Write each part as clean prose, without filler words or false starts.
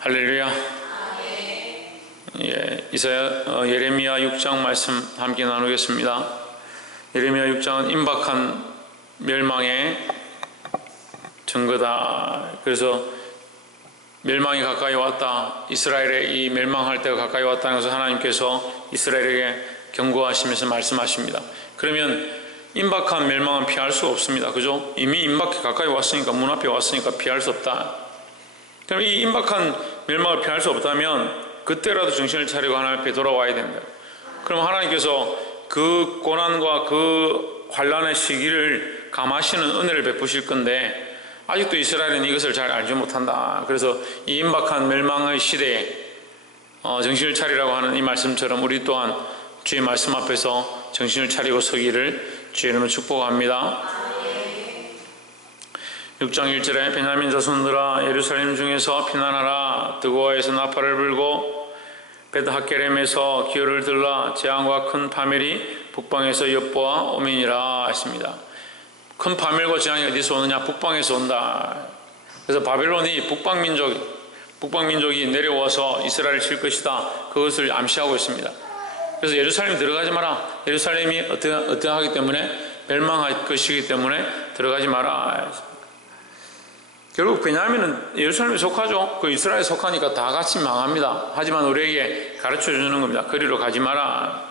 할렐루야. 예, 예레미야 6장 말씀 함께 나누겠습니다. 예레미야 6장은 임박한 멸망의 증거다. 그래서 멸망이 가까이 왔다, 이스라엘의 이 멸망할 때가 가까이 왔다는 것을 하나님께서 이스라엘에게 경고하시면서 말씀하십니다. 그러면 임박한 멸망은 피할 수가 없습니다. 그죠? 이미 임박해 가까이 왔으니까, 문 앞에 왔으니까 피할 수 없다. 그럼 이 임박한 멸망을 피할 수 없다면 그때라도 정신을 차리고 하나님 앞에 돌아와야 된다. 그럼 하나님께서 그 고난과 그 환난의 시기를 감하시는 은혜를 베푸실 건데, 아직도 이스라엘은 이것을 잘 알지 못한다. 그래서 이 임박한 멸망의 시대에 정신을 차리라고 하는 이 말씀처럼 우리 또한 주의 말씀 앞에서 정신을 차리고 서기를 주의 이름으로 축복합니다. 6장 1절에 베냐민 자손들아 예루살렘 중에서 피난하라. 드고아에서 나팔을 불고 벳하게렘에서 기어를 들라. 재앙과 큰 파멸이 북방에서 엿보아 오미니라 하십니다. 큰 파멸과 재앙이 어디서 오느냐? 북방에서 온다. 그래서 바벨론이 북방민족이 내려와서 이스라엘을 칠 것이다. 그것을 암시하고 있습니다. 그래서 예루살렘 들어가지 마라. 예루살렘이 어떠하기 때문에 멸망할 것이기 때문에 들어가지 마라. 결국 베냐민은 예루살렘에 속하죠. 그 이스라엘에 속하니까 다 같이 망합니다. 하지만 우리에게 가르쳐주는 겁니다. 그리로 가지 마라.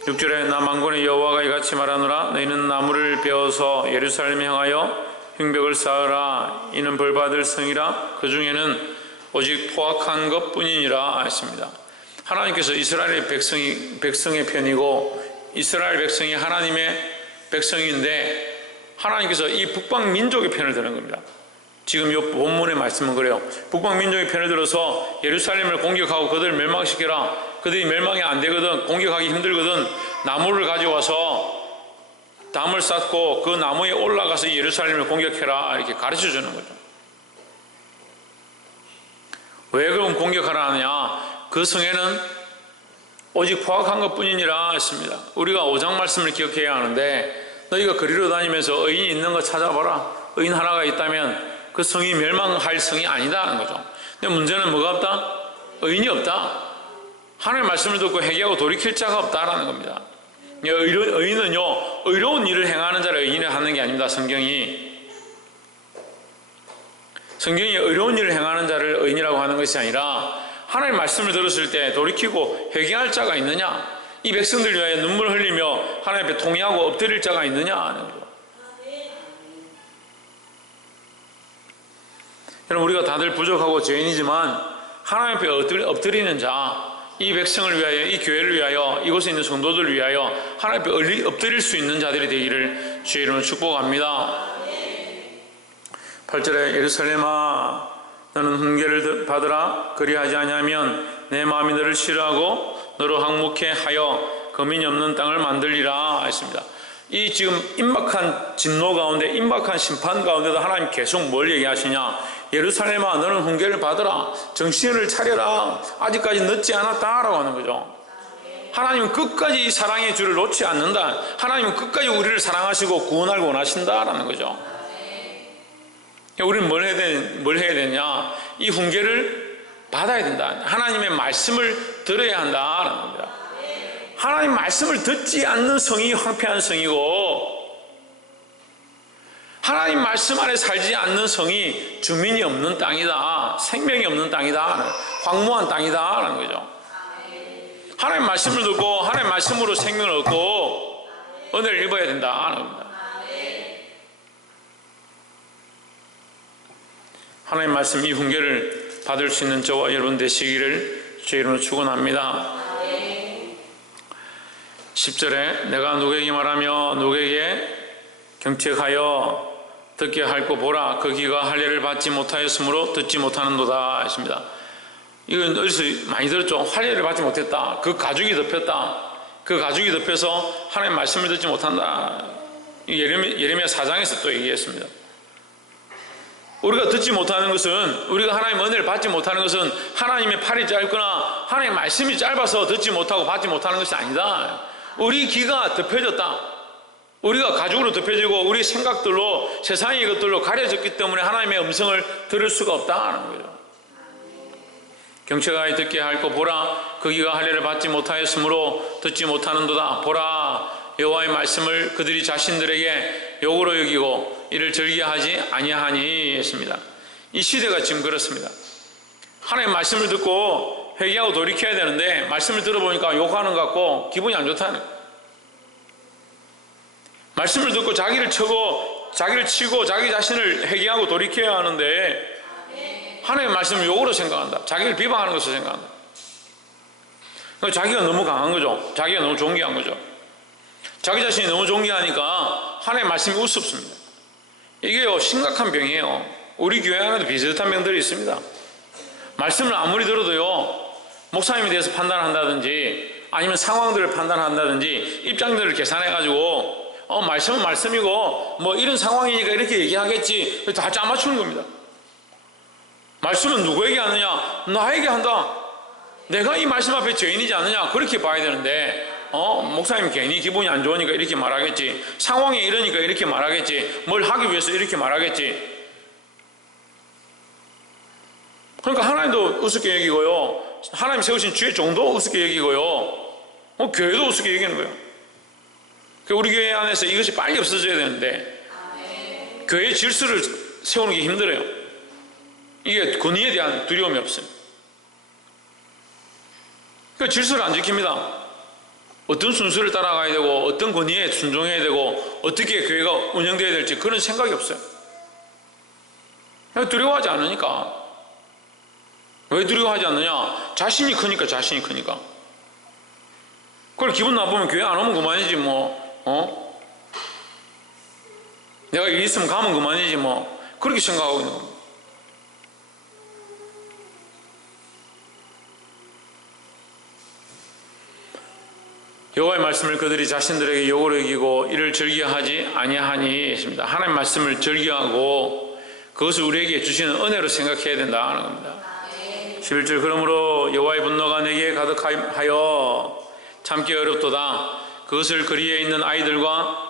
6절에 나 만군의 여호와가 이같이 말하노라. 너희는 나무를 베어서 예루살렘에 향하여 흉벽을 쌓으라. 이는 벌받을 성이라. 그 중에는 오직 포악한 것뿐이니라 했습니다. 하나님께서 이스라엘의 백성의 편이고 이스라엘 백성이 하나님의 백성인데, 하나님께서 이 북방 민족의 편을 드는 겁니다. 지금 이 본문의 말씀은 그래요. 북방 민족의 편을 들어서 예루살렘을 공격하고 그들을 멸망시켜라. 그들이 멸망이 안 되거든, 공격하기 힘들거든, 나무를 가져와서 담을 쌓고 그 나무에 올라가서 예루살렘을 공격해라. 이렇게 가르쳐 주는 거죠. 왜 그럼 공격하라 하느냐? 그 성에는 오직 포악한 것 뿐이니라 했습니다. 우리가 5장 말씀을 기억해야 하는데, 너희가 거리로 다니면서 의인이 있는 거 찾아봐라. 의인 하나가 있다면 그 성이 멸망할 성이 아니다 하는 거죠. 근데 문제는 뭐가 없다? 의인이 없다. 하나님의 말씀을 듣고 회개하고 돌이킬 자가 없다라는 겁니다. 의인은요, 의로운 일을 행하는 자를 의인을 하는 게 아닙니다. 성경이 의로운 일을 행하는 자를 의인이라고 하는 것이 아니라, 하나님의 말씀을 들었을 때 돌이키고 회개할 자가 있느냐, 이 백성들 위하여 눈물 흘리며 하나님 앞에 통회하고 엎드릴 자가 있느냐 하는 거죠. 여러분, 우리가 다들 부족하고 죄인이지만 하나님 앞에 엎드리는 자, 이 백성을 위하여, 이 교회를 위하여, 이곳에 있는 성도들을 위하여 하나님 앞에 엎드릴 수 있는 자들이 되기를 주의 이름으로 축복합니다. 8절에 예루살렘아 너는 훈계를 받으라. 그리하지 아니하면 내 마음이 너를 싫어하고 너로 항목해 하여 거민이 없는 땅을 만들리라 했습니다. 이 지금 임박한 진노 가운데, 임박한 심판 가운데도 하나님 계속 뭘 얘기하시냐? 예루살렘아 너는 훈계를 받으라. 정신을 차려라. 아직까지 늦지 않았다라고 하는 거죠. 하나님은 끝까지 이 사랑의 줄을 놓지 않는다. 하나님은 끝까지 우리를 사랑하시고 구원하길 원하신다라는 거죠. 우리는 뭘 해야 되냐? 이 훈계를 받아야 된다. 하나님의 말씀을 들어야 한다라는 겁니다. 하나님 말씀을 듣지 않는 성이 황폐한 성이고, 하나님 말씀 안에 살지 않는 성이 주민이 없는 땅이다, 생명이 없는 땅이다, 황무한 땅이다라는 거죠. 하나님 말씀을 듣고 하나님 말씀으로 생명을 얻고 은혜를 입어야 된다는 겁니다. 하나님 말씀 이 훈계를 받을 수 있는 저와 여러분 되시기를 주의 이름으로 축원합니다. 10절에 내가 누구에게 말하며 누구에게 경책하여 듣게 할고 보라. 그 귀가 할례를 받지 못하였으므로 듣지 못하는도다 했습니다. 이건 어디서 많이 들었죠? 할례를 받지 못했다. 그 가죽이 덮였다. 그 가죽이 덮여서 하나님 말씀을 듣지 못한다. 예레미야 4장에서 또 얘기했습니다. 우리가 듣지 못하는 것은, 우리가 하나님의 은혜를 받지 못하는 것은 하나님의 팔이 짧거나 하나님의 말씀이 짧아서 듣지 못하고 받지 못하는 것이 아니다. 우리 귀가 덮여졌다. 우리가 가죽으로 덮여지고 우리 생각들로, 세상의 것들로 가려졌기 때문에 하나님의 음성을 들을 수가 없다는 거예요. 경체가 듣게 할고 보라 그기가 할례를 받지 못하였으므로 듣지 못하는도다. 보라 여호와의 말씀을 그들이 자신들에게 욕으로 여기고 이를 즐겨하지 아니하니 했습니다. 이 시대가 지금 그렇습니다. 하나님의 말씀을 듣고 회개하고 돌이켜야 되는데 말씀을 들어보니까 욕하는 것 같고 기분이 안 좋다는 거예요. 말씀을 듣고 자기를 치고 자기 자신을 회개하고 돌이켜야 하는데 하나님의 말씀을 욕으로 생각한다. 자기를 비방하는 것으로 생각한다. 자기가 너무 강한 거죠. 자기가 너무 존귀한 거죠. 자기 자신이 너무 존귀하니까 하나님의 말씀이 우습습니다. 이게요 심각한 병이에요. 우리 교회 안에도 비슷한 병들이 있습니다. 말씀을 아무리 들어도요 목사님에 대해서 판단한다든지 아니면 상황들을 판단한다든지 입장들을 계산해가지고 말씀은 말씀이고 뭐 이런 상황이니까 이렇게 얘기하겠지 다 짜맞추는 겁니다. 말씀은 누구에게 하느냐? 나에게 한다. 내가 이 말씀 앞에 죄인이지 않느냐? 그렇게 봐야 되는데 목사님 괜히 기분이 안 좋으니까 이렇게 말하겠지. 상황이 이러니까 이렇게 말하겠지. 뭘 하기 위해서 이렇게 말하겠지. 그러니까 하나님도 우습게 여기고요 하나님 세우신 주의 종도 우습게 여기고요 교회도 우습게 여기는 거예요. 우리 교회 안에서 이것이 빨리 없어져야 되는데 교회의 질서를 세우는 게 힘들어요. 이게 권위에 대한 두려움이 없습니다. 그러니까 질서를 안 지킵니다. 어떤 순서를 따라가야 되고 어떤 권위에 순종해야 되고 어떻게 교회가 운영되어야 될지 그런 생각이 없어요. 그냥 두려워하지 않으니까. 왜 두려워하지 않느냐? 자신이 크니까. 그걸 기분 나쁘면 교회 안 오면 그만이지 뭐. 내가 일 있으면 가면 그만이지 뭐. 그렇게 생각하고 있는 겁니다. 여호와의 말씀을 그들이 자신들에게 욕으로 여기고 이를 즐겨하지 아니하니 했습니다. 하나님의 말씀을 즐겨하고 그것을 우리에게 주시는 은혜로 생각해야 된다 하는 겁니다. 11절 그러므로 여호와의 분노가 내게 가득하여 참기 어렵도다. 그것을 거리에 있는 아이들과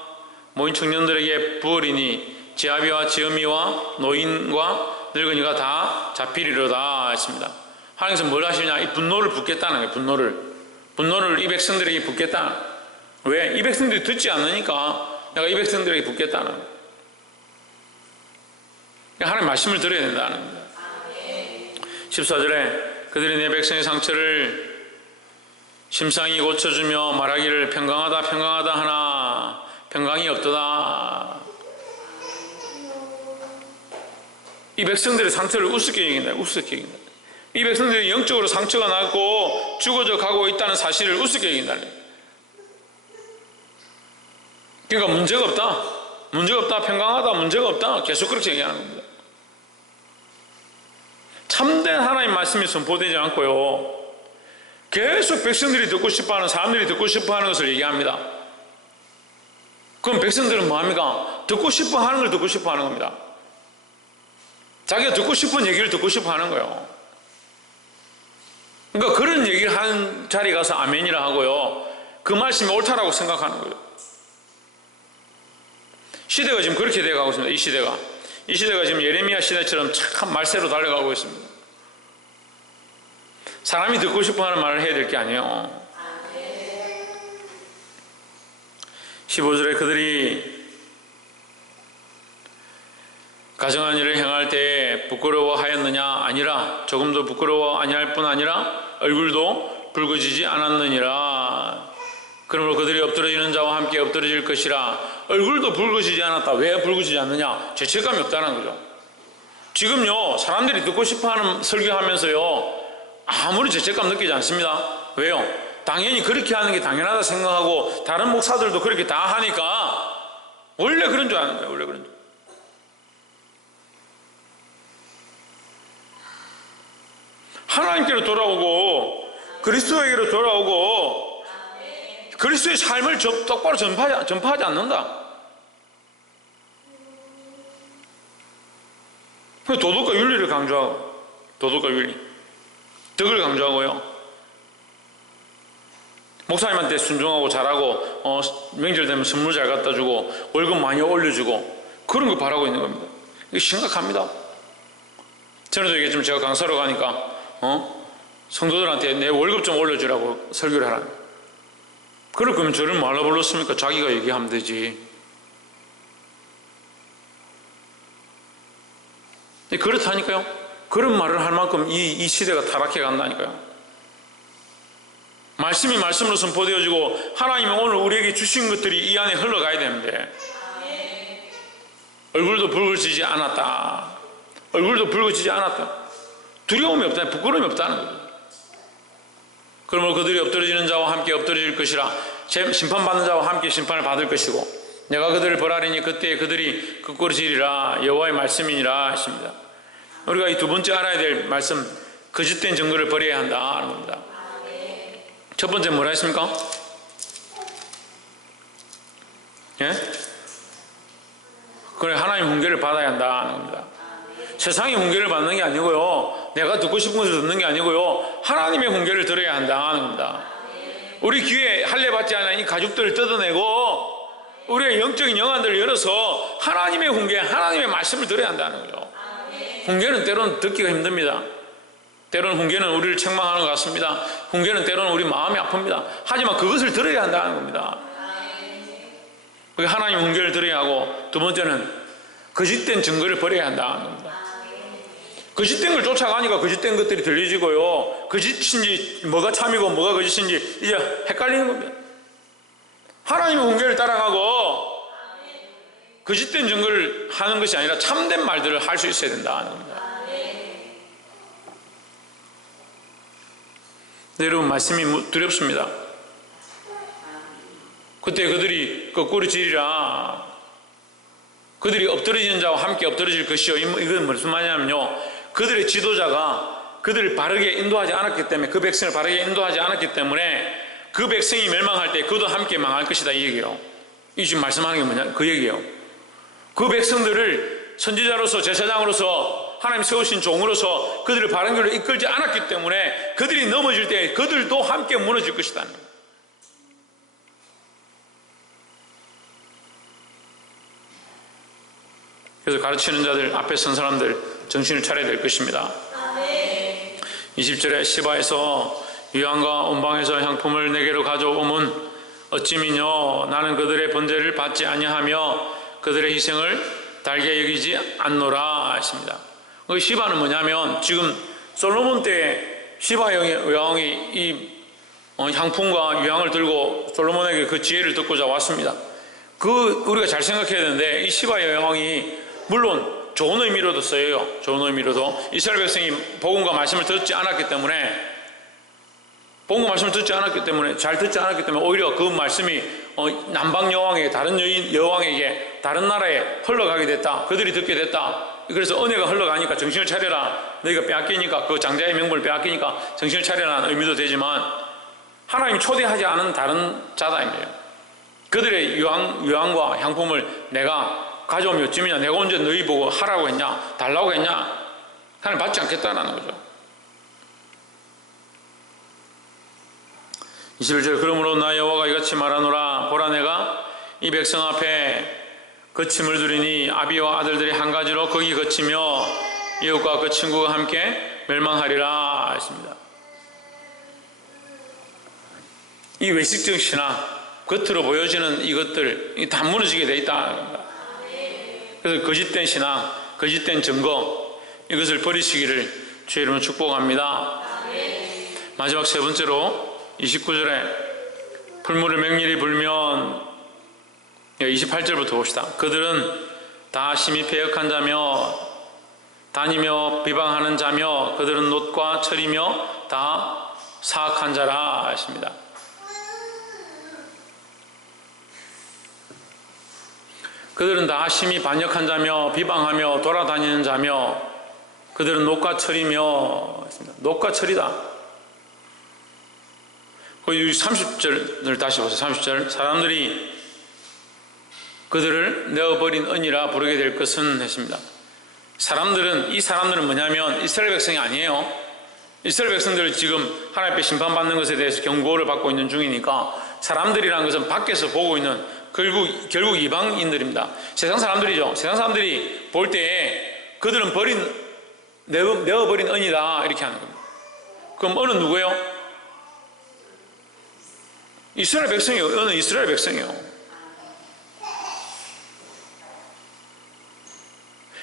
모인 청년들에게 부으리니 제 아비와 제 어미와 노인과 늙은이가 다 잡히리로다 했습니다. 하나님께서 뭘 하시냐? 이 분노를 붓겠다는 거예요. 분노를 이 백성들에게 붓겠다. 왜? 이 백성들이 듣지 않으니까 내가 이 백성들에게 붓겠다는 거예요. 하나님 말씀을 들어야 된다는 겁니다. 14절에 그들이 내 백성의 상처를 심상히 고쳐주며 말하기를 평강하다 하나 평강이 없도다. 이 백성들의 상처를 우습게 여긴다. 이 백성들이 영적으로 상처가 났고 죽어져 가고 있다는 사실을 우습게 여긴다는 거예요. 그러니까 문제가 없다 평강하다 문제가 없다 계속 그렇게 얘기하는 겁니다. 참된 하나님 말씀이 선포되지 않고요 계속 백성들이 듣고 싶어하는 사람들이 듣고 싶어하는 것을 얘기합니다. 그럼 백성들은 뭐합니까? 듣고 싶어하는 걸 듣고 싶어하는 겁니다. 자기가 듣고 싶은 얘기를 듣고 싶어하는 거예요. 그러니까 그런 얘기를 하는 자리에 가서 아멘이라 하고요 그 말씀이 옳다라고 생각하는 거예요. 시대가 지금 그렇게 돼가고 있습니다. 이 시대가 지금 예레미야 시대처럼 참 말세로 달려가고 있습니다. 사람이 듣고 싶어하는 말을 해야 될 게 아니에요. 15절에 그들이 가정한 일을 행할 때 부끄러워하였느냐? 아니라 조금도 부끄러워 아니할 뿐 아니라 얼굴도 붉어지지 않았느니라. 그러므로 그들이 엎드러지는 자와 함께 엎드러질 것이라. 얼굴도 붉어지지 않았다. 왜 붉어지지 않느냐? 죄책감이 없다는 거죠. 지금요 사람들이 듣고 싶어하는 설교하면서요 아무리 죄책감 느끼지 않습니다. 왜요? 당연히 그렇게 하는 게 당연하다 생각하고 다른 목사들도 그렇게 다 하니까 원래 그런 줄 아는 거예요. 원래 그런 줄. 하나님께로 돌아오고 그리스도에게로 돌아오고 그리스도의 삶을 똑바로 전파하지 않는다. 도덕과 윤리를 강조하고 도덕과 윤리 덕을 강조하고요 목사님한테 순종하고 잘하고 명절 되면 선물 잘 갖다 주고 월급 많이 올려주고 그런 거 바라고 있는 겁니다. 이게 심각합니다. 전에도 얘기했지만 제가 강사로 가니까 성도들한테 내 월급 좀 올려주라고 설교를 하라. 그럴 거면 저를 말로 불렀습니까? 자기가 얘기하면 되지. 그렇다니까요. 그런 말을 할 만큼 이 시대가 타락해 간다니까요. 말씀이 말씀으로 선포되어지고 하나님이 오늘 우리에게 주신 것들이 이 안에 흘러가야 되는데 얼굴도 붉어지지 않았다. 얼굴도 붉어지지 않았다. 두려움이 없다. 부끄러움이 없다는 거죠. 그러므로 그들이 엎드러지는 자와 함께 엎드러질 것이라. 심판받는 자와 함께 심판을 받을 것이고 내가 그들을 벌하리니 그때 그들이 끄꾸러지리라. 여호와의 말씀이니라 하십니다. 우리가 이 두 번째 알아야 될 말씀, 거짓된 증거를 버려야 한다 하는 겁니다. 첫 번째 뭐라 했습니까? 예? 그래, 하나님 훈계를 받아야 한다 하는 겁니다. 세상의 훈계를 받는 게 아니고요, 내가 듣고 싶은 것을 듣는 게 아니고요, 하나님의 훈계를 들어야 한다 하는 겁니다. 우리 귀에 할례 받지 않은 이 가죽들을 뜯어내고 우리의 영적인 영안들을 열어서 하나님의 훈계, 하나님의 말씀을 들어야 한다는 거죠. 훈계는 때로는 듣기가 힘듭니다. 때로는 훈계는 우리를 책망하는 것 같습니다. 훈계는 때로는 우리 마음이 아픕니다. 하지만 그것을 들어야 한다는 겁니다. 하나님 훈계를 들어야 하고, 두 번째는 거짓된 증거를 버려야 한다는 겁니다. 거짓된 걸 쫓아가니까 거짓된 것들이 들려지고요, 거짓인지 뭐가 참이고 뭐가 거짓인지 이제 헷갈리는 겁니다. 하나님의 훈계를 따라가고 거짓된 증거를 하는 것이 아니라 참된 말들을 할 수 있어야 된다는 겁니다. 네, 여러분, 말씀이 두렵습니다. 그때 그들이 거꾸로 지리라. 그들이 엎드러지는 자와 함께 엎드러질 것이요. 이건 무슨 말이냐면요, 그들의 지도자가 그들을 바르게 인도하지 않았기 때문에, 그 백성을 바르게 인도하지 않았기 때문에 그 백성이 멸망할 때 그도 함께 망할 것이다, 이 얘기예요. 이 지금 말씀하는 게 뭐냐, 그 얘기예요. 그 백성들을 선지자로서, 제사장으로서, 하나님 세우신 종으로서 그들을 바른 길로 이끌지 않았기 때문에 그들이 넘어질 때 그들도 함께 무너질 것이다. 그래서 가르치는 자들, 앞에 선 사람들 정신을 차려야 될 것입니다. 20절에 시바에서 유황과 온방에서 향품을 내게로 가져오면 어찌미뇨 나는 그들의 번제를 받지 아니하며 그들의 희생을 달게 여기지 않노라 하십니다. 시바는 뭐냐면, 지금 솔로몬 때 시바 여왕이 이 향품과 유황을 들고 솔로몬에게 그 지혜를 듣고자 왔습니다. 우리가 잘 생각해야 되는데, 이 시바 여왕이 물론 좋은 의미로도 써요. 좋은 의미로도 이스라엘 백성이 복음과 말씀을 듣지 않았기 때문에, 복음과 말씀을 듣지 않았기 때문에, 잘 듣지 않았기 때문에 오히려 그 말씀이 남방 여왕에게, 다른 여왕에게, 다른 나라에 흘러가게 됐다. 그들이 듣게 됐다. 그래서 은혜가 흘러가니까 정신을 차려라. 너희가 빼앗기니까, 그 장자의 명분을 빼앗기니까 정신을 차려라는 의미도 되지만, 하나님이 초대하지 않은 다른 자다입니다. 그들의 유황과 향품을 내가 가져오면 어찌미냐, 내가 언제 너희 보고 하라고 했냐, 달라고 했냐, 하나님 받지 않겠다는 거죠. 21절, 그러므로 나 여호와가 이같이 말하노라. 보라, 내가 이 백성 앞에 거침을 두리니 아비와 아들들이 한 가지로 거기 거치며 이웃과 그 친구가 함께 멸망하리라 했습니다. 이 외식적 신앙, 겉으로 보여지는 이것들 다 무너지게 돼 있다. 그래서 거짓된 신앙, 거짓된 증거, 이것을 버리시기를 주의 이름으로 축복합니다. 마지막 세 번째로 29절에 풀무를 맹렬히 불면, 28절부터 봅시다. 그들은 다 심히 패역한 자며 다니며 비방하는 자며 그들은 놋과 철이며 다 사악한 자라 하십니다. 그들은 다 심히 반역한 자며 비방하며 돌아다니는 자며 그들은 놋과 철이며 했습니다. 놋과 철이다. 거기 30절을 다시 보세요. 30절, 사람들이 그들을 내어버린 언이라 부르게 될 것은 했습니다. 이 사람들은 뭐냐면 이스라엘 백성이 아니에요. 이스라엘 백성들은 지금 하나님 앞에 심판받는 것에 대해서 경고를 받고 있는 중이니까, 사람들이라는 것은 밖에서 보고 있는 결국 이방인들입니다. 세상 사람들이죠. 세상 사람들이 볼 때에 그들은 내어버린 언이다 이렇게 하는 겁니다. 그럼 은은 누구예요? 이스라엘 백성이에요. 은은 이스라엘 백성이에요.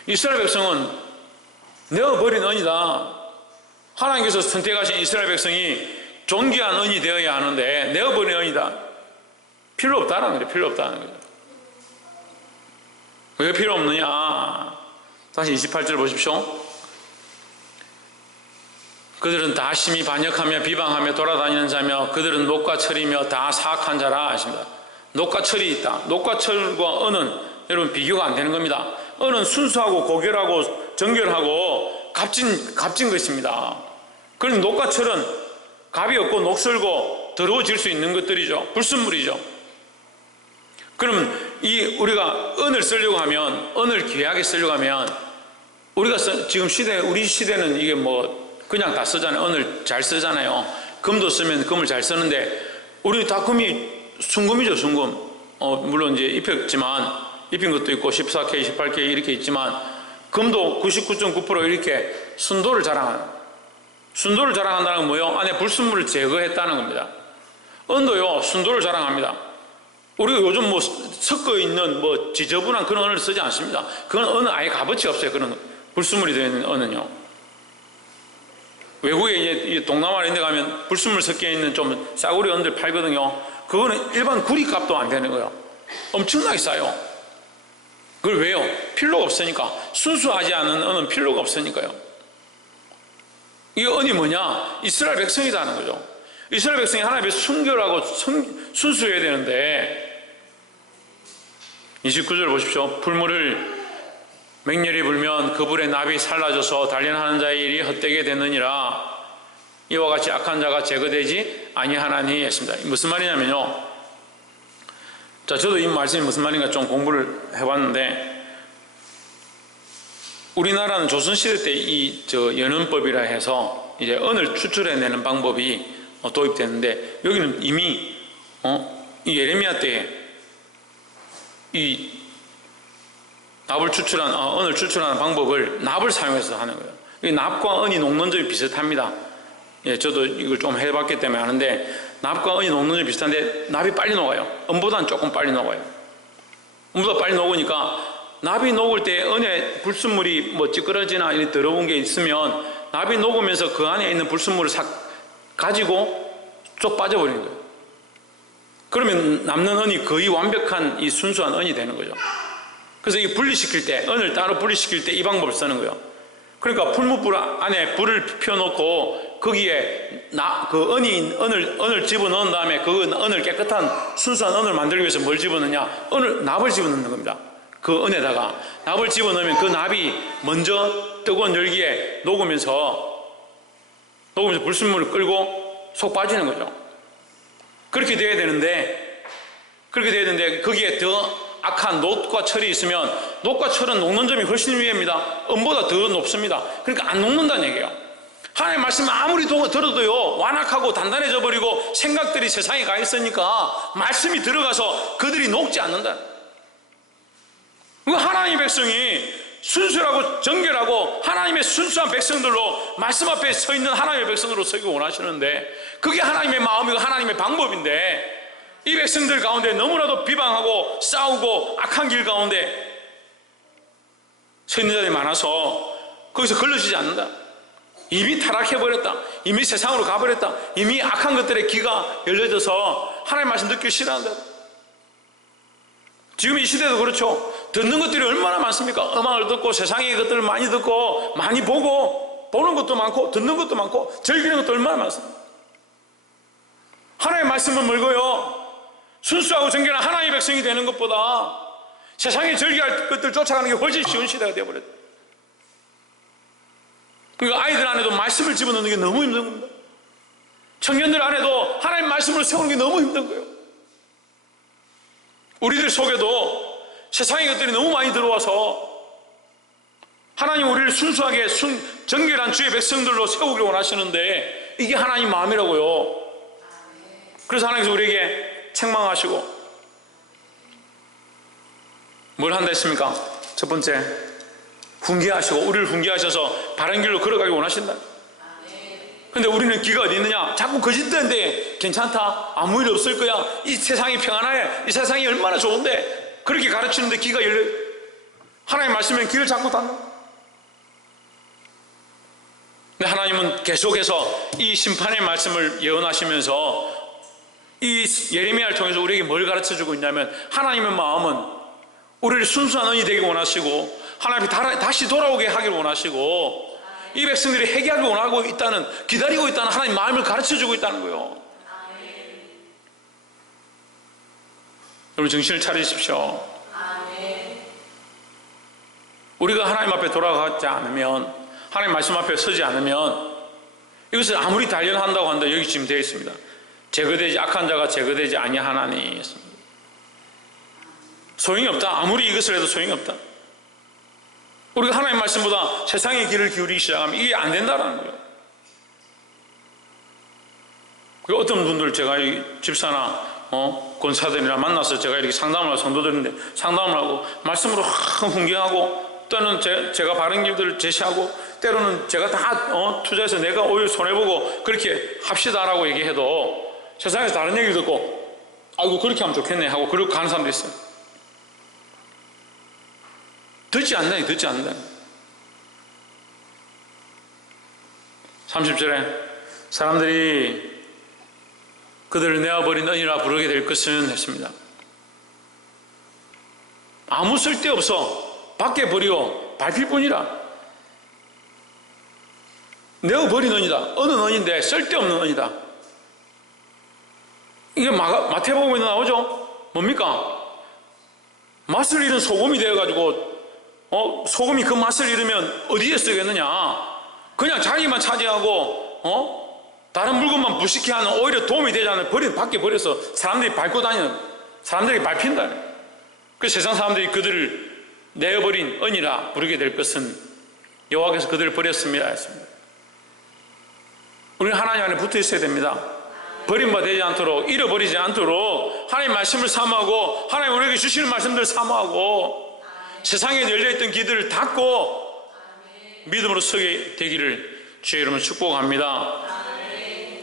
이스라엘 백성은 내어버린 은이다. 하나님께서 선택하신 이스라엘 백성이 존귀한 은이 되어야 하는데 내어버린 은이다. 필요 없다는 거죠. 필요 없다는 거죠. 왜 필요 없느냐? 다시 28절 보십시오. 그들은 다 심히 반역하며 비방하며 돌아다니는 자며 그들은 녹과 철이며 다 사악한 자라 하십니다. 녹과 철이 있다. 녹과 철과 은은 여러분 비교가 안 되는 겁니다. 은은 순수하고 고결하고 정결하고 값진 것입니다. 그런데 녹과 철은 값이 없고 녹슬고 더러워질 수 있는 것들이죠. 불순물이죠. 그러면 우리가 은을 쓰려고 하면, 은을 귀하게 쓰려고 하면, 우리가 지금 우리 시대는 이게 그냥 다 쓰잖아요. 은을 잘 쓰잖아요. 금도 쓰면 금을 잘 쓰는데, 우리 다 금이 순금이죠, 순금. 물론 이제 입힌 것도 있고, 14K, 18K 이렇게 있지만, 금도 99.9% 이렇게 순도를 자랑한다는 건 뭐예요? 안에 불순물을 제거했다는 겁니다. 은도요, 순도를 자랑합니다. 우리가 요즘 섞어 있는 지저분한 그런 은을 쓰지 않습니다. 그건 은은 아예 값어치가 없어요. 그런 불순물이 되어 있는 은은요. 외국에 이제 동남아 이런 데 가면 불순물 섞여 있는 좀 싸구려 은들 팔거든요. 그거는 일반 구리값도 안 되는 거예요. 엄청나게 싸요. 그걸 왜요? 필요가 없으니까. 순수하지 않은 은은 필요가 없으니까요. 이 은이 뭐냐? 이스라엘 백성이라는 거죠. 이스라엘 백성이 하나님의 순결하고 순수해야 되는데 29절 보십시오. 불물을 맹렬히 불면 그 불에 납이 살라져서 단련하는 자의 일이 헛되게 되느니라. 이와 같이 악한 자가 제거되지 아니하나니 했습니다. 무슨 말이냐면요. 자, 저도 이 말씀이 무슨 말인가 좀 공부를 해봤는데 우리나라는 조선시대 때 연은법이라 해서 이제 은을 추출해내는 방법이 도입됐는데 여기는 이미 이 예레미야 때에 이 납을 은을 추출하는 방법을 납을 사용해서 하는 거예요. 이 납과 은이 녹는 점이 비슷합니다. 예, 저도 이걸 좀 해봤기 때문에 아는데 납과 은이 녹는 점이 비슷한데 납이 빨리 녹아요. 은보다는 조금 빨리 녹아요. 은보다 빨리 녹으니까 납이 녹을 때 은에 불순물이 찌끄러지나 이런 더러운 게 있으면 납이 녹으면서 그 안에 있는 불순물을 싹 가지고 쭉 빠져버리는 거예요. 그러면 남는 은이 거의 완벽한 이 순수한 은이 되는 거죠. 그래서 이 분리시킬 때, 은을 따로 분리시킬 때 이 방법을 쓰는 거예요. 그러니까 풀무불 안에 불을 피워놓고 거기에 은을 집어넣은 다음에 그 은을 깨끗한 순수한 은을 만들기 위해서 뭘 집어넣냐? 납을 집어넣는 겁니다. 그 은에다가 납을 집어넣으면 그 납이 먼저 뜨거운 열기에 녹으면서 불순물을 끌고 속 빠지는 거죠. 그렇게 돼야 되는데 거기에 더 악한 녹과 철이 있으면 녹과 철은 녹는 점이 훨씬 위입니다. 은보다 더 높습니다. 그러니까 안 녹는다는 얘기예요. 하나님의 말씀을 아무리 들어도요 완악하고 단단해져 버리고 생각들이 세상에 가 있으니까 말씀이 들어가서 그들이 녹지 않는다. 하나님의 백성이 순수하고 정결하고 하나님의 순수한 백성들로 말씀 앞에 서 있는 하나님의 백성으로 서기 원하시는데 그게 하나님의 마음이고 하나님의 방법인데 이 백성들 가운데 너무나도 비방하고 싸우고 악한 길 가운데 서 있는 자들이 많아서 거기서 걸러지지 않는다. 이미 타락해버렸다. 이미 세상으로 가버렸다. 이미 악한 것들의 귀가 열려져서 하나님의 말씀 듣기 싫어한다. 지금 이 시대도 그렇죠. 듣는 것들이 얼마나 많습니까? 음악을 듣고 세상의 것들을 많이 듣고 많이 보고 보는 것도 많고 듣는 것도 많고 즐기는 것도 얼마나 많습니까? 하나님의 말씀을 멀고요 순수하고 정결한 하나님의 백성이 되는 것보다 세상에 즐겨할 것들 쫓아가는 게 훨씬 쉬운 시대가 되어버렸다. 그러니까 아이들 안에도 말씀을 집어넣는 게 너무 힘든 겁니다. 청년들 안에도 하나님 말씀을 세우는 게 너무 힘든 거예요. 우리들 속에도 세상의 것들이 너무 많이 들어와서 하나님 우리를 순수하게 정결한 주의 백성들로 세우기를 원하시는데 이게 하나님 마음이라고요. 그래서 하나님께서 우리에게 책망하시고 뭘 한다 했습니까? 첫 번째 훈계하시고 우리를 훈계하셔서 바른 길로 걸어가기 원하신다. 근데 우리는 기가 어디 있느냐? 자꾸 거짓되는데 괜찮다, 아무 일 없을 거야, 이 세상이 평안해, 이 세상이 얼마나 좋은데, 그렇게 가르치는데 귀가 열려. 하나님 말씀에 귀를 자꾸 닫는. 근데 하나님은 계속해서 이 심판의 말씀을 예언하시면서 이 예레미야를 통해서 우리에게 뭘 가르쳐주고 있냐면, 하나님의 마음은 우리를 순수한 언이 되기 원하시고, 하나님이 다시 돌아오게 하기를 원하시고, 이 백성들이 회개하길 원하고 있다는, 기다리고 있다는 하나님 마음을 가르쳐주고 있다는 거예요. 여러분 정신을 차리십시오. 우리가 하나님 앞에 돌아가지 않으면, 하나님 말씀 앞에 서지 않으면, 이것을 아무리 단련한다고 한다, 여기 지금 되어 있습니다. 제거되지, 악한 자가 제거되지 아니하나니 했습니다. 소용이 없다. 아무리 이것을 해도 소용이 없다. 우리가 하나님 말씀보다 세상의 귀를 기울이기 시작하면 이게 안 된다는 거예요. 그 어떤 분들 제가 집사나 권사들이나 만나서 제가 이렇게 상담을 하고, 성도들인데 상담을 하고 말씀으로 훈계하고, 또는 제가 바른 길들을 제시하고, 때로는 제가 다 투자해서 내가 오히려 손해보고 그렇게 합시다라고 얘기해도 세상에서 다른 얘기 듣고, 아이고 그렇게 하면 좋겠네 하고 그러고 가는 사람도 있어요. 듣지 않는다. 듣지 않는다. 30절에 사람들이 그들을 내어버린 언이라 부르게 될 것은 했습니다. 아무 쓸데없어 밖에 버리고 밟힐 뿐이라. 내어버린 언이다. 어느 언인데 쓸데없는 언이다. 이게 마태복음에 나오죠. 뭡니까? 맛을 잃은 소금이 되어가지고 소금이 그 맛을 잃으면 어디에 쓰겠느냐? 그냥 자기만 차지하고 다른 물건만 부식해 하는, 오히려 도움이 되지 않는, 밖에 버려서 사람들이 밟고 다니는, 사람들이 밟힌다. 그 세상 사람들이 그들을 내어버린 언이라 부르게 될 것은 여호와께서 그들을 버렸습니다 했습니다. 우리는 하나님 안에 붙어 있어야 됩니다. 버림받지 않도록, 잃어버리지 않도록 하나님 말씀을 사모하고, 하나님 우리에게 주시는 말씀들을 사모하고, 세상에 열려있던 길들을 닫고 믿음으로 서게 되기를 주의 이름으로 축복합니다.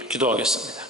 기도하겠습니다.